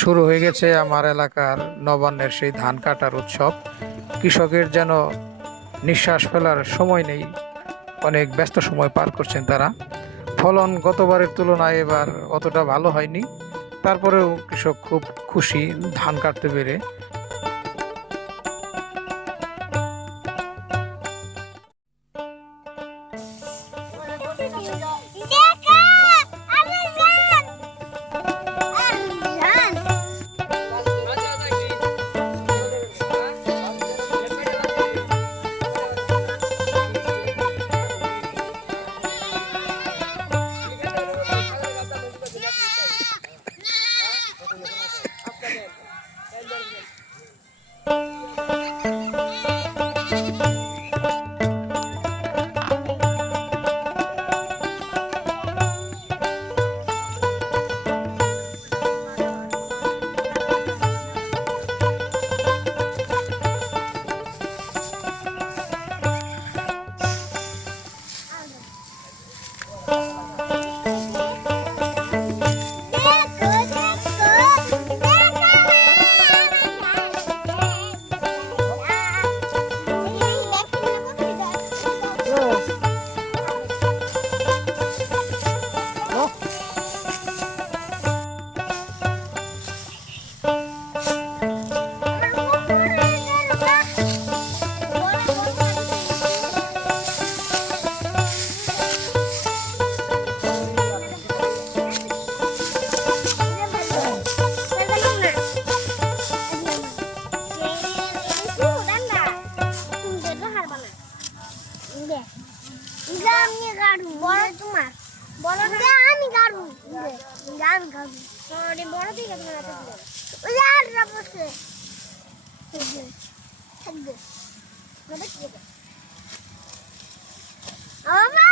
শুরু হয়ে গেছে আমার এলাকার নবান্নের সেই ধান কাটার উৎসব। কৃষকের যেন নিঃশ্বাস ফেলার সময় নেই, অনেক ব্যস্ত সময় পার করছেন তারা। ফলন গতবারের তুলনায় এবার অতটা ভালো হয়নি, তারপরেও কৃষক খুব খুশি ধান কাটতে পেরে। Oh. আমি গাড়ু। বড় তোমার। বড় আমি গাড়ু। গান গাড়ু। বড় দিকে তোমার ওই আর বসে। থাকবে থাকবে। হবে কি বাবা!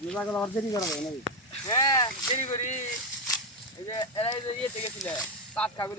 বিভাগুলো আমার দেরি করা নাকি? হ্যাঁ দেরি করি। এই যে এরা যে ইয়ে থেকে ছিল পাঁচ খাগুলি